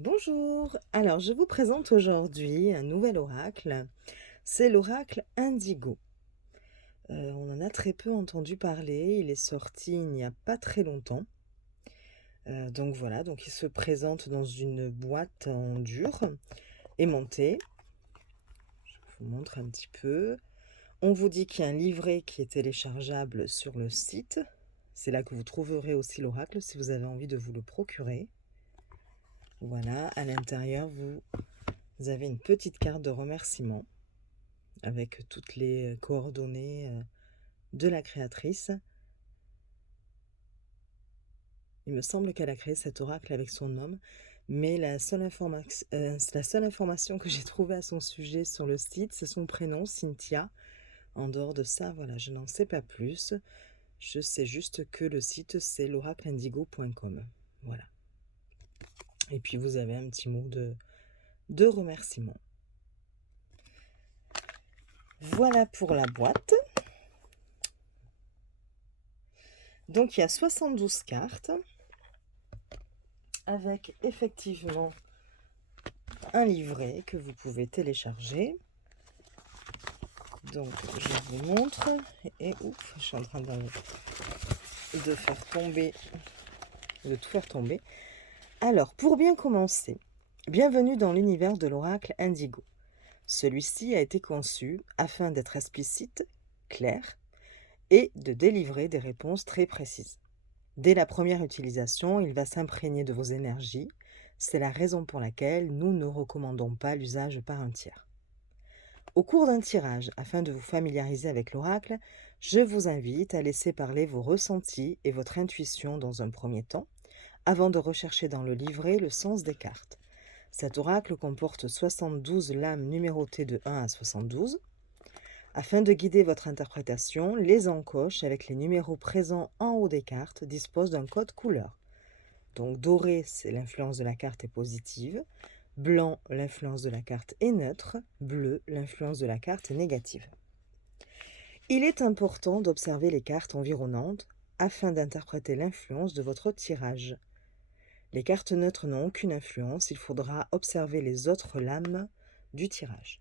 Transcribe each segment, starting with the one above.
Bonjour, alors je vous présente aujourd'hui un nouvel oracle, c'est l'oracle Indigo. On en a très peu entendu parler, il est sorti il n'y a pas très longtemps. Donc voilà, donc il se présente dans une boîte en dur aimantée. Je vous montre un petit peu. On vous dit qu'il y a un livret qui est téléchargeable sur le site. C'est là que vous trouverez aussi l'oracle si vous avez envie de vous le procurer. Voilà, à l'intérieur, vous avez une petite carte de remerciement avec toutes les coordonnées de la créatrice. Il me semble qu'elle a créé cet oracle avec son nom, mais la seule information que j'ai trouvée à son sujet sur le site, c'est son prénom, Cynthia. En dehors de ça, voilà, je n'en sais pas plus. Je sais juste que le site, c'est l'oracleindigo.com. Voilà. Et puis, vous avez un petit mot de remerciement. Voilà pour la boîte. Donc, il y a 72 cartes, avec effectivement un livret que vous pouvez télécharger. Donc, je vous montre. Et ouf, je suis en train de faire tomber, de tout faire tomber. Alors, pour bien commencer, bienvenue dans l'univers de l'oracle Indigo. Celui-ci a été conçu afin d'être explicite, clair et de délivrer des réponses très précises. Dès la première utilisation, il va s'imprégner de vos énergies. C'est la raison pour laquelle nous ne recommandons pas l'usage par un tiers. Au cours d'un tirage, afin de vous familiariser avec l'oracle, je vous invite à laisser parler vos ressentis et votre intuition dans un premier temps, avant de rechercher dans le livret le sens des cartes. Cet oracle comporte 72 lames numérotées de 1 à 72. Afin de guider votre interprétation, les encoches avec les numéros présents en haut des cartes disposent d'un code couleur. Donc doré, c'est l'influence de la carte est positive. Blanc, l'influence de la carte est neutre. Bleu, l'influence de la carte est négative. Il est important d'observer les cartes environnantes afin d'interpréter l'influence de votre tirage. Les cartes neutres n'ont aucune influence, il faudra observer les autres lames du tirage.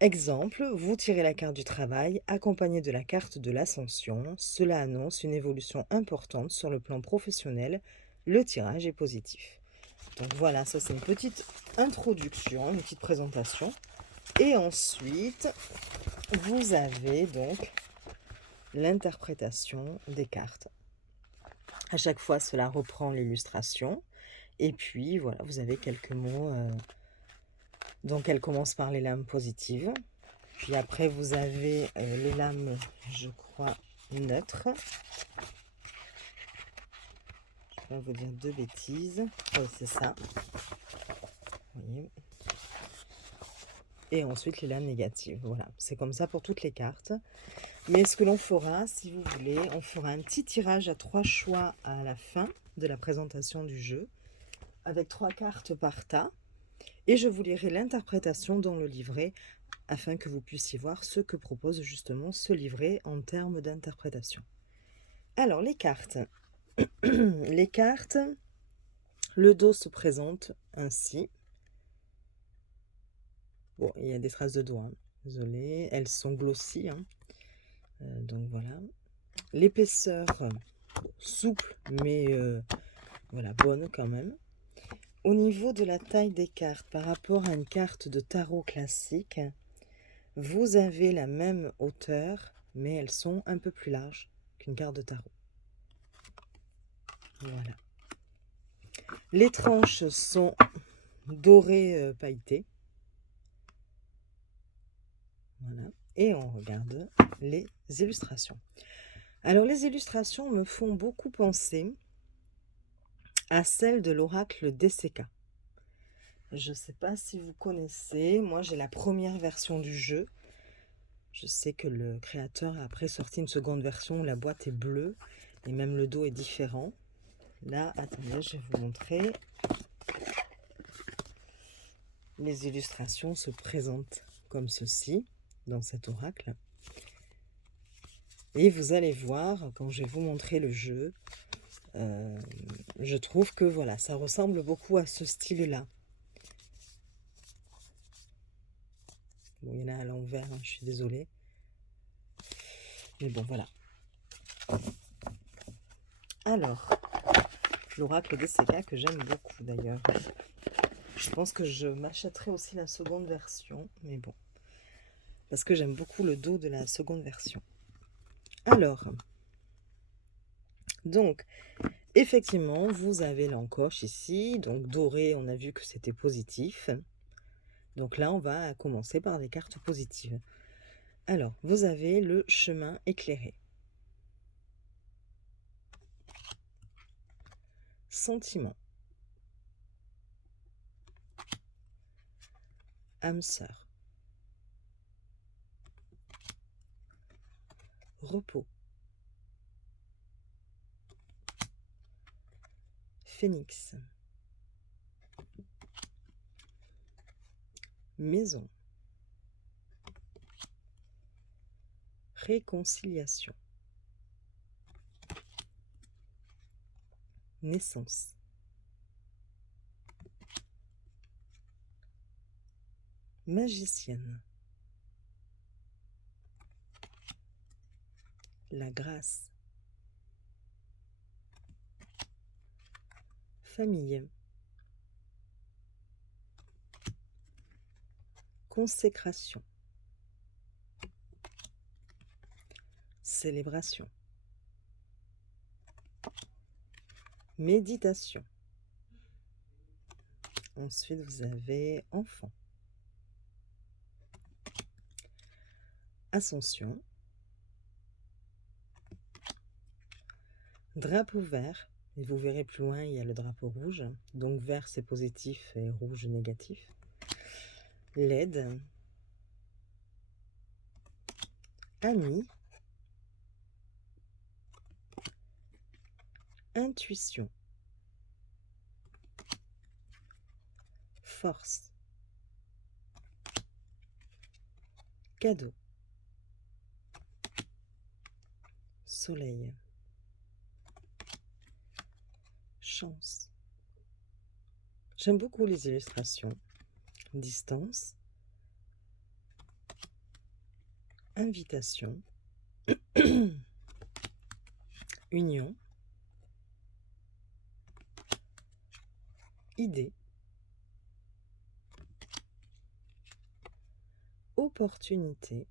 Exemple, vous tirez la carte du travail accompagnée de la carte de l'ascension. Cela annonce une évolution importante sur le plan professionnel. Le tirage est positif. Donc voilà, ça c'est une petite introduction, une petite présentation. Et ensuite, vous avez donc l'interprétation des cartes. À chaque fois, cela reprend l'illustration. Et puis voilà, vous avez quelques mots. Donc elle commence par les lames positives. Puis après, vous avez les lames, je crois, neutres. Je vais vous dire deux bêtises. Oui, c'est ça. Vous voyez. Et ensuite, les lames négatives. Voilà, c'est comme ça pour toutes les cartes. Mais ce que l'on fera, si vous voulez, on fera un petit tirage à 3 choix à la fin de la présentation du jeu, avec 3 cartes par tas. Et je vous lirai l'interprétation dans le livret, afin que vous puissiez voir ce que propose justement ce livret en termes d'interprétation. Alors, les cartes. Les cartes, le dos se présente ainsi. Bon, il y a des traces de doigts, hein. Désolée, elles sont glossies, hein. Donc voilà. L'épaisseur, souple, mais voilà, bonne quand même. Au niveau de la taille des cartes, par rapport à une carte de tarot classique, vous avez la même hauteur, mais elles sont un peu plus larges qu'une carte de tarot. Voilà. Les tranches sont dorées pailletées. Voilà. Et on regarde les illustrations. Alors, les illustrations me font beaucoup penser à celles de l'oracle DCK. Je ne sais pas si vous connaissez. Moi, j'ai la première version du jeu. Je sais que le créateur a après sorti une seconde version où la boîte est bleue et même le dos est différent. Là, attendez, je vais vous montrer. Les illustrations se présentent comme ceci dans cet oracle. Et vous allez voir, quand je vais vous montrer le jeu, Je trouve que voilà, ça ressemble beaucoup à ce style-là. Bon, il y en a à l'envers, hein, je suis désolée. Mais bon, voilà. Alors, l'oracle des CK que j'aime beaucoup d'ailleurs. Je pense que je m'achèterai aussi la seconde version, mais bon. Parce que j'aime beaucoup le dos de la seconde version. Alors, donc, effectivement, vous avez l'encoche ici. Donc, doré, on a vu que c'était positif. Donc là, on va commencer par des cartes positives. Alors, vous avez le chemin éclairé. Sentiment. Âme sœur. Repos. Phénix. Maison. Réconciliation. Naissance. Magicienne. La grâce. Famille. Consécration. Célébration. Méditation. Ensuite, vous avez enfant. Ascension. Drapeau vert. Et vous verrez plus loin, il y a le drapeau rouge. Donc vert, c'est positif et rouge, négatif. L'aide. Ami. Intuition. Force. Cadeau. Soleil. Chance. J'aime beaucoup les illustrations. Distance. Invitation. Union. Idée. Opportunité.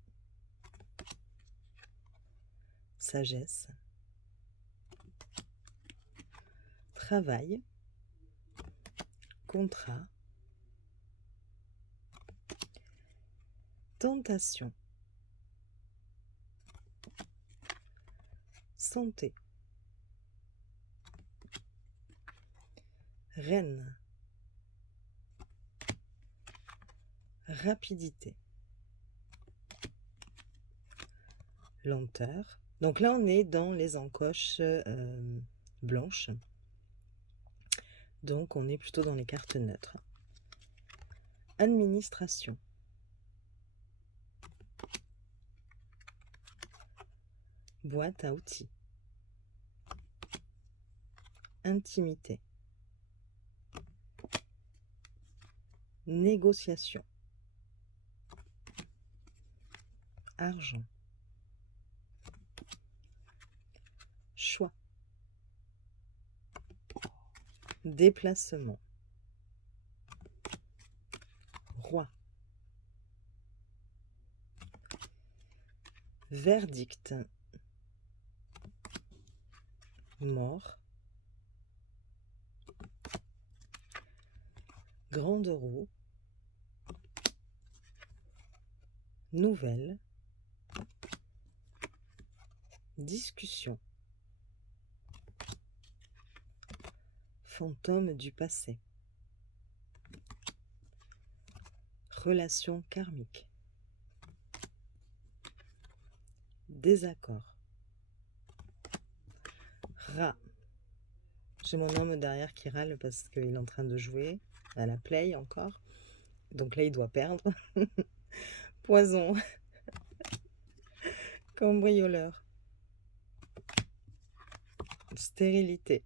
Sagesse. Travail. Contrat. Tentation. Santé. Reine. Rapidité. Lenteur. Donc là, on est dans les encoches blanches. Donc, on est plutôt dans les cartes neutres. Administration. Boîte à outils. Intimité. Négociation. Argent. Choix. Déplacement. Roi. Verdict. Mort. Grande roue. Nouvelle. Discussion. Fantôme du passé. Relation karmique. Désaccord. Rat. J'ai mon homme derrière qui râle parce qu'il est en train de jouer à la play encore. Donc là, il doit perdre. Poison. Cambrioleur. Stérilité.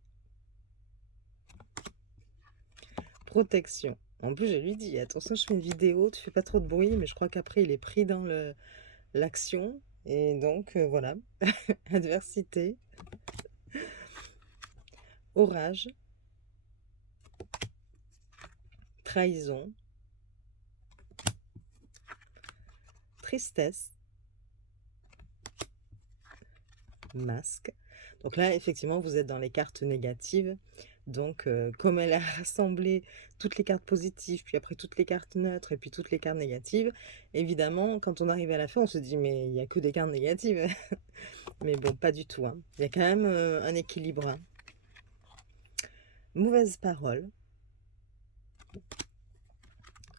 protection. En plus, je lui dis, attention, je fais une vidéo, tu fais pas trop de bruit, mais je crois qu'après, il est pris dans l'action. Et donc, voilà, adversité, orage, trahison, tristesse, masque. Donc là, effectivement, vous êtes dans les cartes négatives. Donc, comme elle a rassemblé toutes les cartes positives, puis après toutes les cartes neutres, et puis toutes les cartes négatives, évidemment, quand on arrive à la fin, on se dit, mais il n'y a que des cartes négatives. Mais bon, pas du tout, hein. Il y a quand même un équilibre, hein. Mauvaise parole,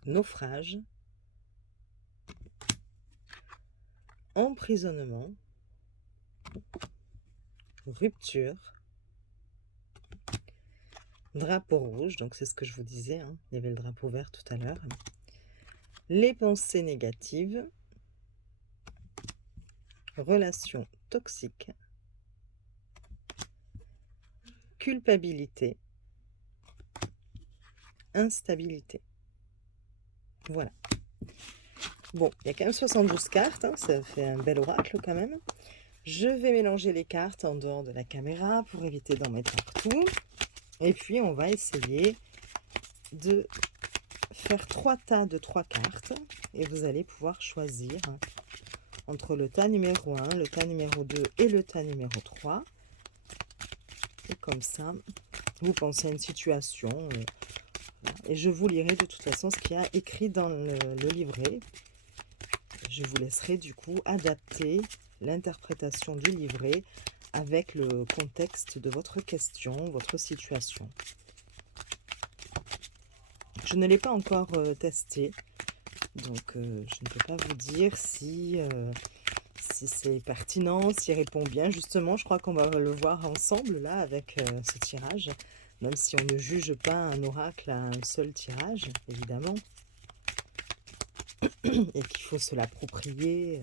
naufrage, emprisonnement, rupture, drapeau rouge, donc c'est ce que je vous disais, hein. Il y avait le drapeau vert tout à l'heure. Les pensées négatives, relations toxiques, culpabilité, instabilité. Voilà. Bon, il y a quand même 72 cartes, hein, ça fait un bel oracle quand même. Je vais mélanger les cartes en dehors de la caméra pour éviter d'en mettre partout. Et puis, on va essayer de faire 3 tas de 3 cartes. Et vous allez pouvoir choisir entre le tas numéro 1, le tas numéro 2 et le tas numéro 3. Et comme ça, vous pensez à une situation. Et je vous lirai de toute façon ce qu'il y a écrit dans le livret. Je vous laisserai du coup adapter l'interprétation du livret avec le contexte de votre question, votre situation. Je ne l'ai pas encore testé, donc je ne peux pas vous dire si c'est pertinent, s'il répond bien. Justement, je crois qu'on va le voir ensemble là avec ce tirage, même si on ne juge pas un oracle à un seul tirage, évidemment, et qu'il faut se l'approprier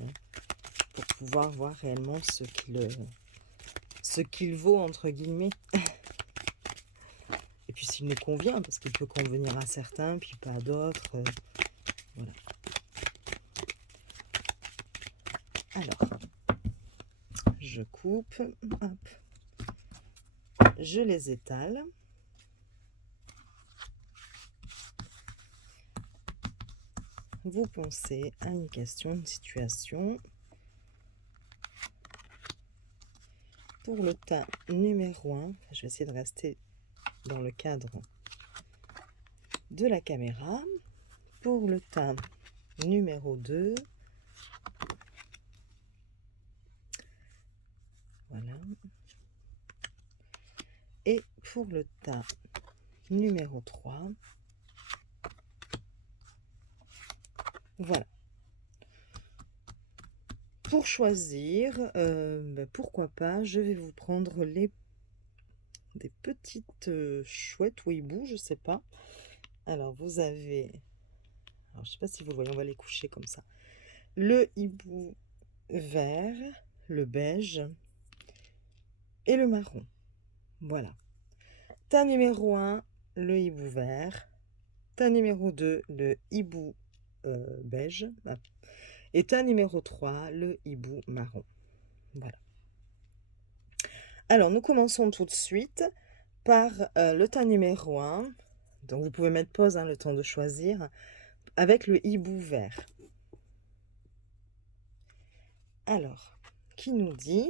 pour pouvoir voir réellement ce qu'il vaut, entre guillemets. Et puis s'il nous convient, parce qu'il peut convenir à certains, puis pas à d'autres. Voilà. Alors, je coupe, hop, je les étale. Vous pensez à une question, une situation. Pour le tas numéro 1, je vais essayer de rester dans le cadre de la caméra. Pour le tas numéro 2, voilà. Et pour le tas numéro 3, voilà. Pour choisir, pourquoi pas, je vais vous prendre des petites chouettes ou hiboux, je sais pas. Alors, vous avez... Alors, je sais pas si vous le voyez, on va les coucher comme ça. Le hibou vert, le beige et le marron. Voilà. Tas numéro 1, le hibou vert. Tas numéro 2, le hibou beige. Et tas numéro 3, le hibou marron. Voilà. Alors, nous commençons tout de suite par le tas numéro 1. Donc, vous pouvez mettre pause, hein, le temps de choisir, avec le hibou vert. Alors, qui nous dit?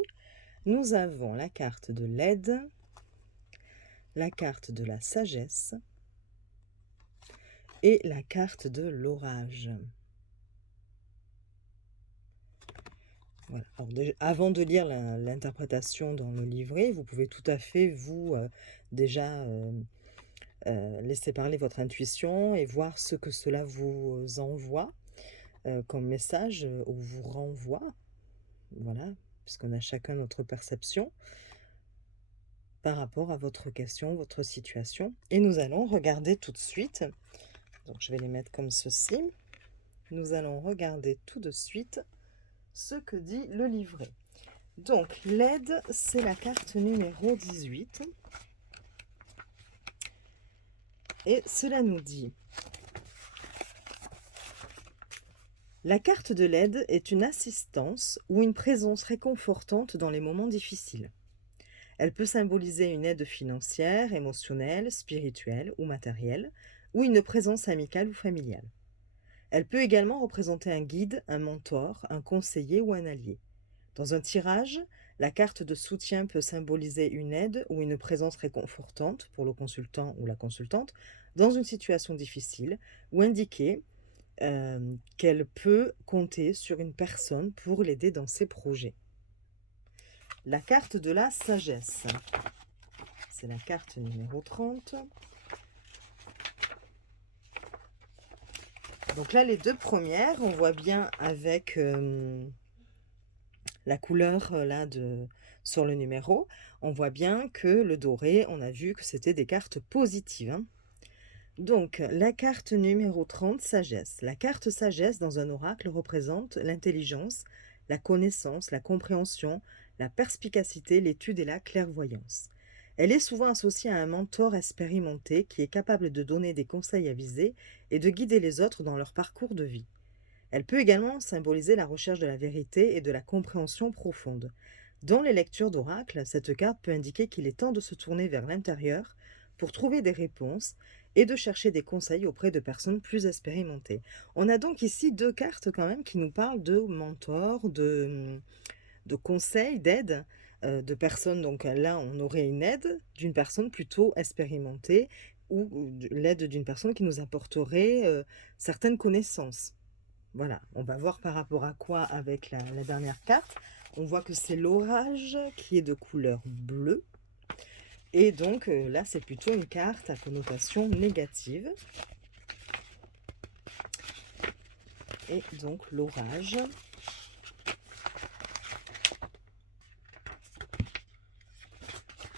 Nous avons la carte de l'aide, la carte de la sagesse et la carte de l'orage. Voilà. Alors, avant de lire l'interprétation dans le livret, vous pouvez tout à fait vous déjà laisser parler votre intuition et voir ce que cela vous envoie comme message ou vous renvoie. Voilà, puisqu'on a chacun notre perception par rapport à votre question, votre situation. Et nous allons regarder tout de suite. Donc, je vais les mettre comme ceci. Nous allons regarder tout de suite ce que dit le livret. Donc, l'aide, c'est la carte numéro 18. Et cela nous dit: la carte de l'aide est une assistance ou une présence réconfortante dans les moments difficiles. Elle peut symboliser une aide financière, émotionnelle, spirituelle ou matérielle, ou une présence amicale ou familiale. Elle peut également représenter un guide, un mentor, un conseiller ou un allié. Dans un tirage, la carte de soutien peut symboliser une aide ou une présence réconfortante pour le consultant ou la consultante dans une situation difficile, ou indiquer qu'elle peut compter sur une personne pour l'aider dans ses projets. La carte de la sagesse, c'est la carte numéro 30. Donc là, les deux premières, on voit bien avec la couleur là sur le numéro, on voit bien que le doré, on a vu que c'était des cartes positives, hein. Donc, la carte numéro 30, sagesse. La carte sagesse dans un oracle représente l'intelligence, la connaissance, la compréhension, la perspicacité, l'étude et la clairvoyance. Elle est souvent associée à un mentor expérimenté qui est capable de donner des conseils avisés et de guider les autres dans leur parcours de vie. Elle peut également symboliser la recherche de la vérité et de la compréhension profonde. Dans les lectures d'oracle, cette carte peut indiquer qu'il est temps de se tourner vers l'intérieur pour trouver des réponses et de chercher des conseils auprès de personnes plus expérimentées. On a donc ici deux cartes quand même qui nous parlent de mentors, de conseils, d'aide, de personnes. Donc là, on aurait une aide d'une personne plutôt expérimentée ou l'aide d'une personne qui nous apporterait certaines connaissances. Voilà, on va voir par rapport à quoi avec la dernière carte. On voit que c'est l'orage qui est de couleur bleue. Et donc là, c'est plutôt une carte à connotation négative. Et donc l'orage.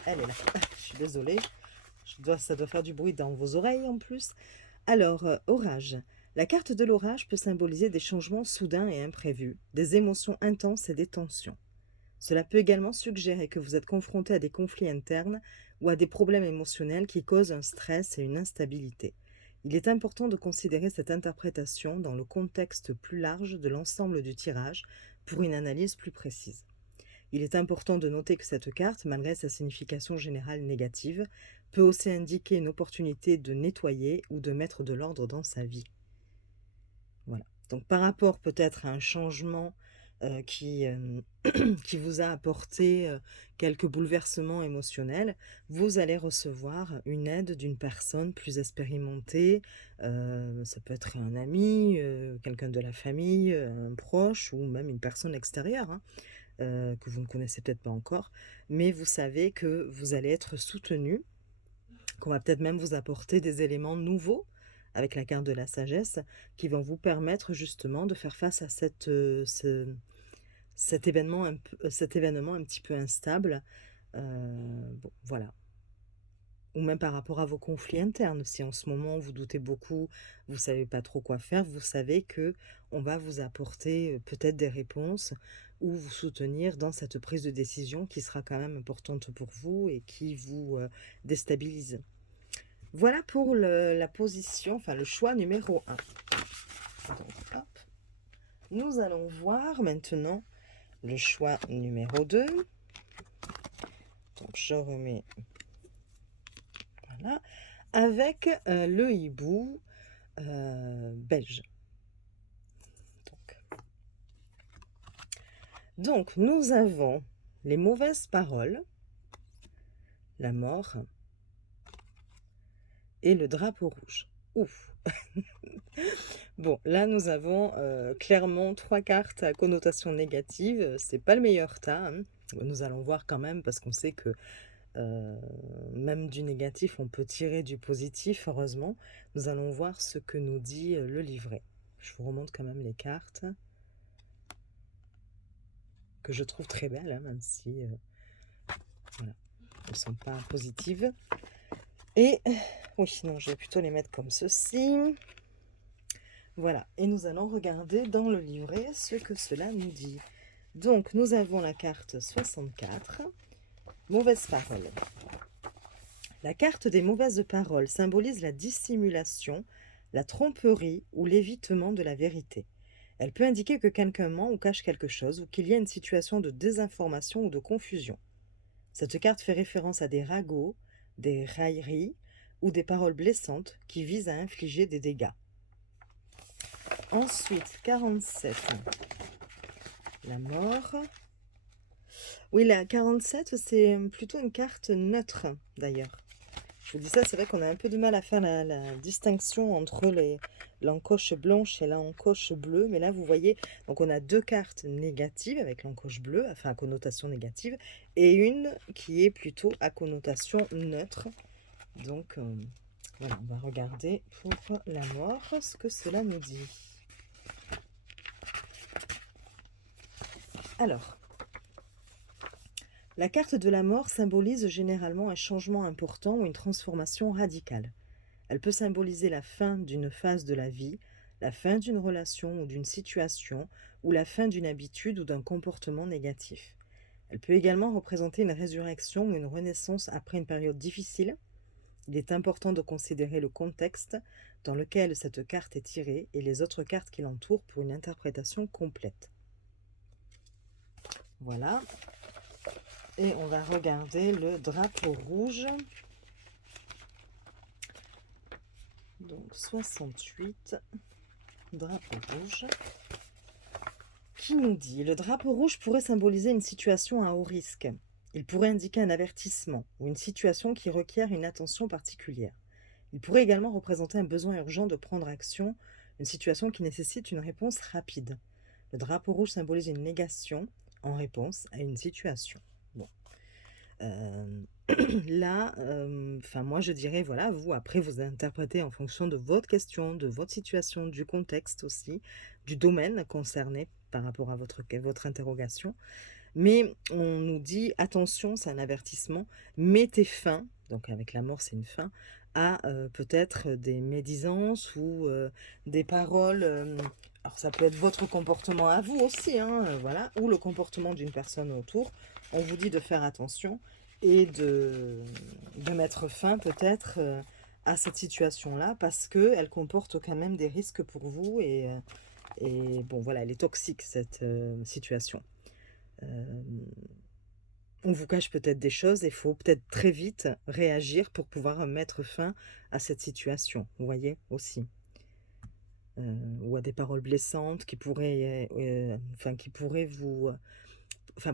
Elle est là. Je suis désolée. Ça doit faire du bruit dans vos oreilles en plus. Alors, orage. La carte de l'orage peut symboliser des changements soudains et imprévus, des émotions intenses et des tensions. Cela peut également suggérer que vous êtes confronté à des conflits internes ou à des problèmes émotionnels qui causent un stress et une instabilité. Il est important de considérer cette interprétation dans le contexte plus large de l'ensemble du tirage pour une analyse plus précise. Il est important de noter que cette carte, malgré sa signification générale négative, peut aussi indiquer une opportunité de nettoyer ou de mettre de l'ordre dans sa vie. Voilà. Donc par rapport peut-être à un changement qui vous a apporté quelques bouleversements émotionnels, vous allez recevoir une aide d'une personne plus expérimentée. Ça peut être un ami, quelqu'un de la famille, un proche ou même une personne extérieure, hein, que vous ne connaissez peut-être pas encore. Mais vous savez que vous allez être soutenu, qu'on va peut-être même vous apporter des éléments nouveaux avec la carte de la sagesse qui vont vous permettre justement de faire face à cet événement un petit peu instable. Bon, voilà. Ou même par rapport à vos conflits internes. Si en ce moment vous doutez beaucoup, vous ne savez pas trop quoi faire, vous savez que on va vous apporter peut-être des réponses ou vous soutenir dans cette prise de décision qui sera quand même importante pour vous et qui vous déstabilise. Voilà pour la position, enfin le choix numéro 1. Donc, hop. Nous allons voir maintenant le choix numéro 2. Donc je remets, voilà, avec le hibou belge. Donc nous avons les mauvaises paroles, la mort et le drapeau rouge. Ouf. Bon, là nous avons clairement 3 cartes à connotation négative. C'est pas le meilleur tas, hein. Nous allons voir quand même parce qu'on sait que même du négatif on peut tirer du positif, heureusement. Nous allons voir ce que nous dit le livret. Je vous remonte quand même les cartes que je trouve très belles, hein, même si voilà, elles ne sont pas positives. Et oui, non, je vais plutôt les mettre comme ceci. Voilà, et nous allons regarder dans le livret ce que cela nous dit. Donc, nous avons la carte 64, mauvaise parole. La carte des mauvaises paroles symbolise la dissimulation, la tromperie ou l'évitement de la vérité. Elle peut indiquer que quelqu'un ment ou cache quelque chose ou qu'il y a une situation de désinformation ou de confusion. Cette carte fait référence à des ragots, des railleries ou des paroles blessantes qui visent à infliger des dégâts. Ensuite, 47. La mort. Oui, la 47, c'est plutôt une carte neutre, d'ailleurs. Je vous dis ça, c'est vrai qu'on a un peu de mal à faire la distinction entre l'encoche blanche et l'encoche bleue. Mais là, vous voyez, donc on a deux cartes négatives avec l'encoche bleue, enfin à connotation négative, et une qui est plutôt à connotation neutre. Donc, voilà, on va regarder pour la mort ce que cela nous dit. Alors, la carte de la mort symbolise généralement un changement important ou une transformation radicale. Elle peut symboliser la fin d'une phase de la vie, la fin d'une relation ou d'une situation, ou la fin d'une habitude ou d'un comportement négatif. Elle peut également représenter une résurrection ou une renaissance après une période difficile. Il est important de considérer le contexte dans lequel cette carte est tirée et les autres cartes qui l'entourent pour une interprétation complète. Voilà. Et on va regarder le drapeau rouge. Donc 68, drapeau rouge, qui nous dit: le drapeau rouge pourrait symboliser une situation à haut risque. Il pourrait indiquer un avertissement ou une situation qui requiert une attention particulière. Il pourrait également représenter un besoin urgent de prendre action, une situation qui nécessite une réponse rapide. Le drapeau rouge symbolise une négation en réponse à une situation. Bon. Là, moi je dirais, voilà, vous, après vous interprétez en fonction de votre question, de votre situation, du contexte aussi, du domaine concerné par rapport à votre interrogation. Mais on nous dit, attention, c'est un avertissement, mettez fin, donc avec la mort c'est une fin, à peut-être des médisances ou des paroles. Alors ça peut être votre comportement à vous aussi, hein, voilà, ou le comportement d'une personne autour. On vous dit de faire attention et de mettre fin peut-être à cette situation-là parce qu'elle comporte quand même des risques pour vous et bon voilà, elle est toxique cette situation. On vous cache peut-être des choses et il faut peut-être très vite réagir pour pouvoir mettre fin à cette situation, vous voyez, aussi. Ou à des paroles blessantes qui pourraient vous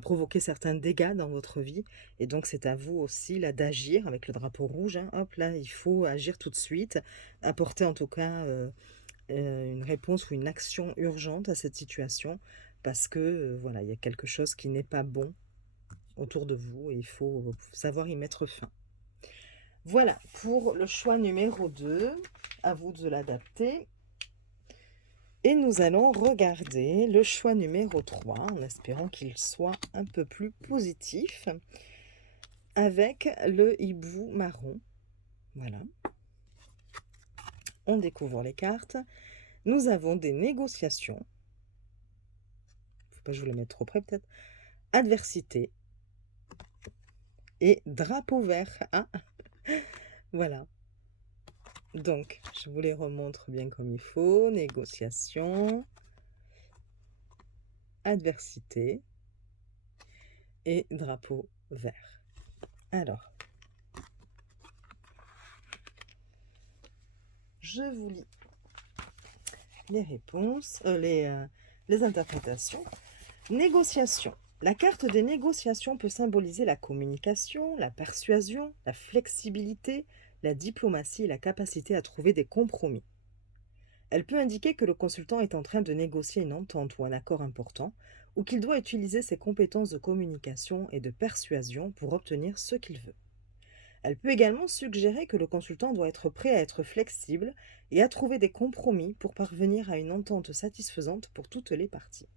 provoquer certains dégâts dans votre vie. Et donc, c'est à vous aussi là d'agir avec le drapeau rouge. Hein. Hop, là, il faut agir tout de suite, apporter en tout cas une réponse ou une action urgente à cette situation parce que voilà, il y a quelque chose qui n'est pas bon autour de vous et il faut savoir y mettre fin. Voilà pour le choix numéro 2. À vous de l'adapter. Et nous allons regarder le choix numéro 3, en espérant qu'il soit un peu plus positif, avec le hibou marron. Voilà. On découvre les cartes. Nous avons des négociations. Faut pas que je vous les mette trop près peut-être. Adversité. Et drapeau vert. Ah, voilà. Donc, je vous les remontre bien comme il faut. Négociation. Adversité. Et drapeau vert. Alors, je vous lis les réponses, les interprétations. Négociation. La carte des négociations peut symboliser la communication, la persuasion, la flexibilité, la diplomatie et la capacité à trouver des compromis. Elle peut indiquer que le consultant est en train de négocier une entente ou un accord important, ou qu'il doit utiliser ses compétences de communication et de persuasion pour obtenir ce qu'il veut. Elle peut également suggérer que le consultant doit être prêt à être flexible et à trouver des compromis pour parvenir à une entente satisfaisante pour toutes les parties.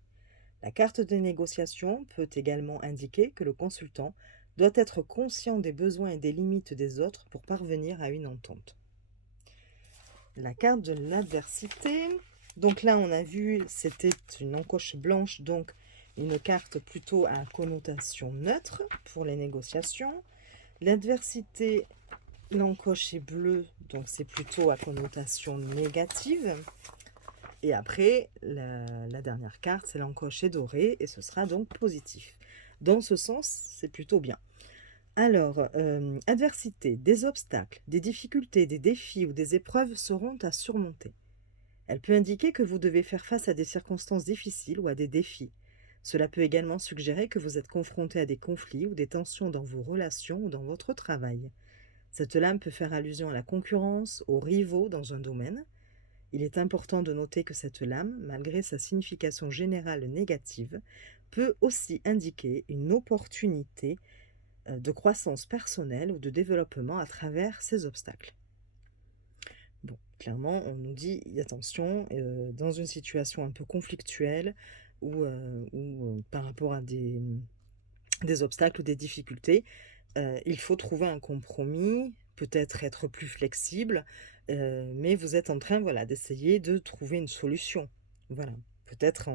La carte des négociations peut également indiquer que le consultant doit être conscient des besoins et des limites des autres pour parvenir à une entente. La carte de l'adversité. Donc là, on a vu, c'était une encoche blanche, donc une carte plutôt à connotation neutre pour les négociations. L'adversité, L'encoche est bleue, donc c'est plutôt à connotation négative. Et après, la dernière carte, c'est l'encoche est dorée et ce sera donc positif. Dans ce sens, c'est plutôt bien. Alors, adversité, des obstacles, des difficultés, des défis ou des épreuves seront à surmonter. Elle peut indiquer que vous devez faire face à des circonstances difficiles ou à des défis. Cela peut également suggérer que vous êtes confronté à des conflits ou des tensions dans vos relations ou dans votre travail. Cette lame peut faire allusion à la concurrence, aux rivaux dans un domaine. Il est important de noter que cette lame, malgré sa signification générale négative, peut aussi indiquer une opportunité de croissance personnelle ou de développement à travers ces obstacles. Bon, clairement, on nous dit attention, dans une situation un peu conflictuelle ou par rapport à des obstacles ou des difficultés, il faut trouver un compromis, peut-être être plus flexible, mais vous êtes en train, voilà, d'essayer de trouver une solution. Voilà, peut-être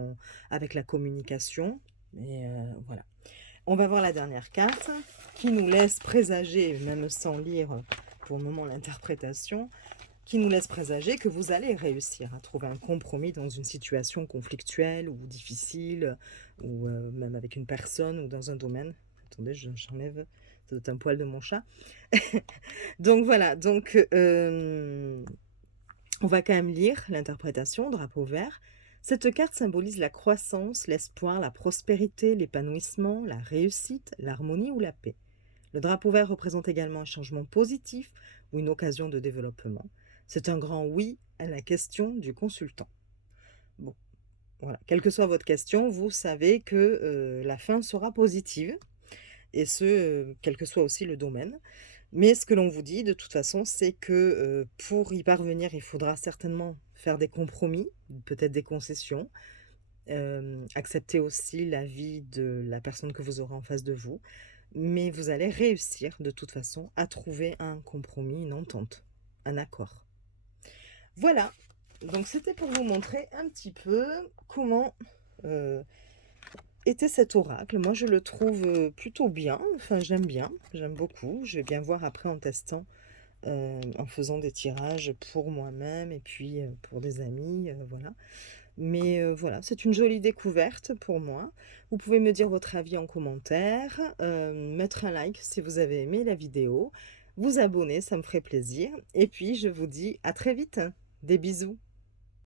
avec la communication, mais voilà. On va voir la dernière carte qui nous laisse présager, même sans lire pour le moment l'interprétation, qui nous laisse présager que vous allez réussir à trouver un compromis dans une situation conflictuelle ou difficile, ou même avec une personne ou dans un domaine. Attendez, j'enlève, ça doit être un poil de mon chat. Donc voilà, donc on va quand même lire l'interprétation, drapeau vert. Cette carte symbolise la croissance, l'espoir, la prospérité, l'épanouissement, la réussite, l'harmonie ou la paix. Le drapeau vert représente également un changement positif ou une occasion de développement. C'est un grand oui à la question du consultant. Bon, voilà. Quelle que soit votre question, vous savez que la fin sera positive, et ce, quel que soit aussi le domaine. Mais ce que l'on vous dit, de toute façon, c'est que pour y parvenir, il faudra certainement faire des compromis, peut-être des concessions, accepter aussi l'avis de la personne que vous aurez en face de vous. Mais vous allez réussir de toute façon à trouver un compromis, une entente, un accord. Voilà, donc c'était pour vous montrer un petit peu comment était cet oracle. Moi je le trouve plutôt bien, enfin j'aime beaucoup. Je vais bien voir après en testant, en faisant des tirages pour moi-même et puis pour des amis, voilà. Mais voilà, c'est une jolie découverte pour moi. Vous pouvez me dire votre avis en commentaire, mettre un like si vous avez aimé la vidéo, vous abonner, ça me ferait plaisir. Et puis je vous dis à très vite. Des bisous.